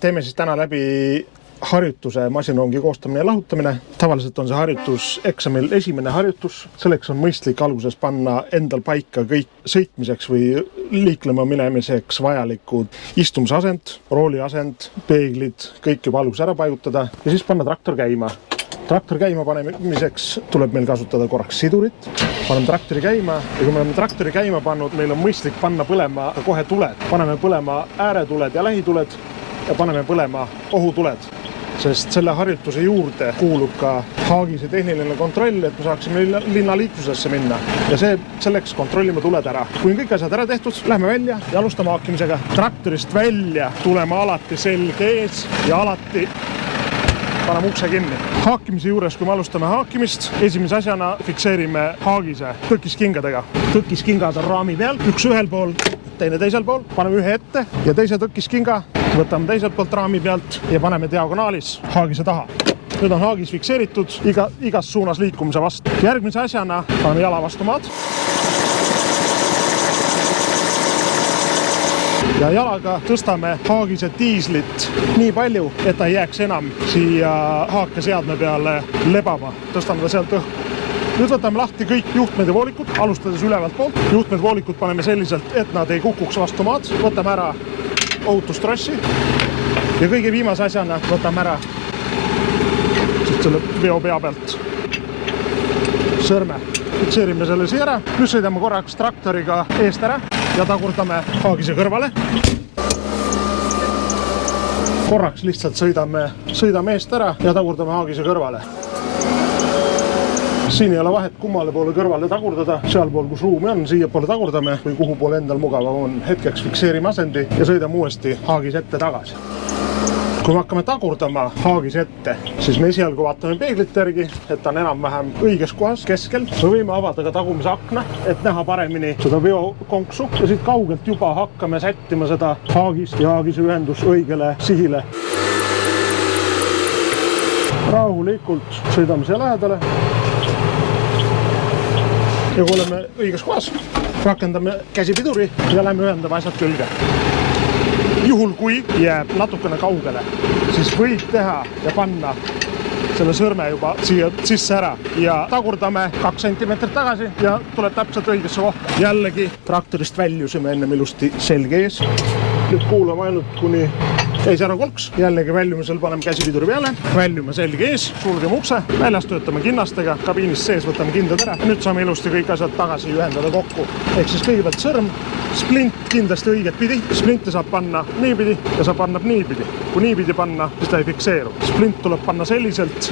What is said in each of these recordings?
teeme siis täna läbi harjutuse masinarongi koostamine ja lahutamine. Tavaliselt on see harjutus eksamil esimene harjutus. Selleks on mõistlik alguses panna endal paika kõik sõitmiseks või liiklema minemiseks vajalikud istumisasend, rooliasend, peeglid, kõik juba alguses ära paigutada ja siis panna traktor käima. Traktor käima panemiseks tuleb meil kasutada korraks sidurit. Paneme traktori käima ja kui me oleme traktori käima pannud, meil on mõistlik panna põlema kohe tuled. Paneme põlema ääretuled ja lähituled ja paneme põlema ohutuled. Sest selle harjutuse juurde kuulub ka haagise tehniline kontroll, et me saaksime linnaliiklusesse minna. Ja selleks kontrollime tuled ära. Kui on kõik asjad ära tehtud, lähme välja ja alustame haakimisega. Traktorist välja tuleme alati selg ees ja alati paneme ukse kinni. Haakimise juures, kui me alustame haakimist, esimese asjana fikseerime haagise tõkiskingadega. Tõkiskingad on raami peal, üks ühel pool, teine teisel pool. Paneme ühe ette ja teise tõkiskinga võtame teiselt poolt raami pealt ja paneme diagonaalis haagise taha. Nüüd on haagis fikseeritud igas suunas liikumise vastu. Järgmise asjana paneme jala vastu maad. Ja jalaga tõstame haagise diislit nii palju, et ta ei jääks enam siia haakeseadme peale lebama. Tõstame ta sealt õhku. Nüüd võtame lahti kõik juhtmed ja voolikud, alustades ülevalt poolt. Juhtmed voolikud paneme selliselt, et nad ei kukuks vastu maad. Võtame ära ohutustrossi ja kõige viimase asjana võtame ära selle veo pea pealt sõrme. Fikseerime selle siia ära. Nüüd sõidame korraks traktoriga eest ära ja tagurdame haagise kõrvale. Korraks lihtsalt sõidame eest ära ja tagurdame haagise kõrvale. Siin ei ole vahet kummale poole kõrvale tagurdada, seal pool, kus ruumi on, siia poole tagurdame või kuhu poole endal mugavam on. Hetkeks fikseerime asendi ja sõidame uuesti haagis ette tagasi. Kui me hakkame tagurdama haagis ette, siis me esialgu vaatame peeglite järgi, et ta on enam-vähem õiges kohas, keskel. Me võime avada ka tagumise akna, et näha paremini seda veokonksu ja siit kaugelt juba hakkame sättima seda haagist ja haagise ühendus õigele sihile. Rahulikult sõidame siia lähedale. Ja kui oleme õiges kohas, rakendame käsipiduri ja lähme ühendame asjad külge. Juhul kui jääb natukene kaugele, siis võib teha ja panna selle sõrme juba siia sisse ära ja tagurdame 2 sentimeetrit tagasi ja tuleb täpselt õigesse kohta. Jällegi traktorist väljusime ennem ilusti selge ees. Nüüd kuulame ainult kuni käis ära kolks. Jällegi väljumisel paneme käsipiduri peale, väljume selge ees, sulgeme ukse, väljas töötame kinnastega, kabiinist sees võtame kindad ära. Nüüd saame ilusti kõik asjad tagasi ühendada kokku. Ehk siis kõigepealt sõrm, splint kindlasti õiget pidi. Splinti saab panna niipidi ja saab panna niipidi. Kui niipidi panna, siis ta ei fikseeru. Splint tuleb panna selliselt,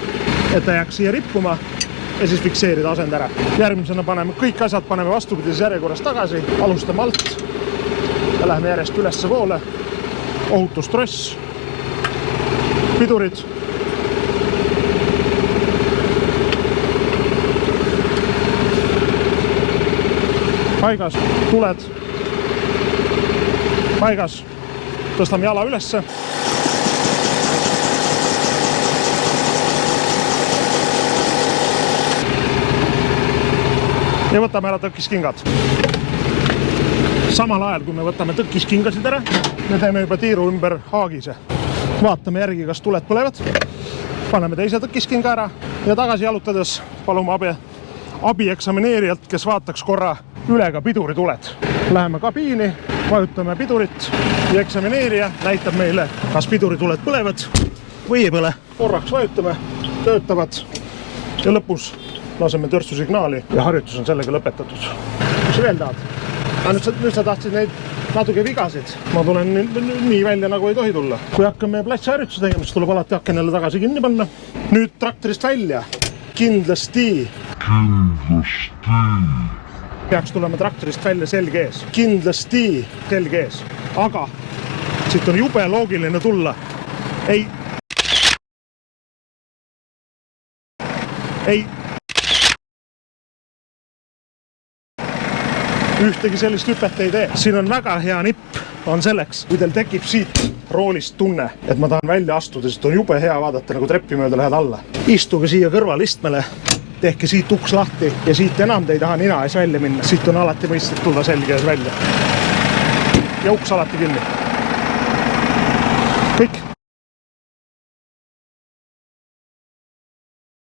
et ta jääks siia rippuma ja siis fikseerida asend ära. Järgmisena paneme kõik asjad vastupidises järjekorras tagasi, alustame alt ja lähme järjest ülesse poole. Ohutustross, pidurid, paigas, tuled, paigas, tõstame jala ülesse. Ja võtame ära tõkiskingad. Samal ajal, kui me võtame tõkiskingasid ära, me teeme juba tiiru ümber haagise. Vaatame järgi, kas tuled põlevad. Paneme teise tõkiskinga ära ja tagasi jalutades palume abi eksamineerijalt, kes vaataks korra üle ka pidurituled. Läheme kabiini, vajutame pidurit ja eksamineerija näitab meile, kas pidurituled põlevad või ei põle. Korraks vajutame, töötavad ja lõpus laseme törtsu signaali ja harjutus on sellega lõpetatud. Mis sa veel tahad? Nüüd sa tahtsid neid natuke vigasid. Ma tulen nii välja, nagu ei tohi tulla. Kui hakkame platsi harjutuse tegema, siis tuleb alati aken jälle tagasi kinni panna. Nüüd traktorist välja. Kindlasti peaks tulema traktorist välja selge ees. Kindlasti selge ees. Aga siit on jube loogiline tulla. Ei. Ühtegi sellist hüpet ei tee. Siin on väga hea nipp on selleks, kui teil tekib siit roolist tunne, et ma tahan välja astuda, siis on jube hea vaadata, nagu treppi mööda lähed alla. Istuge siia kõrvalistmele, tehke siit uks lahti ja siit enam te ei taha nina ees välja minna. Siit on alati mõistlik tulla selge ees välja. Ja uks alati kinni. Kõik.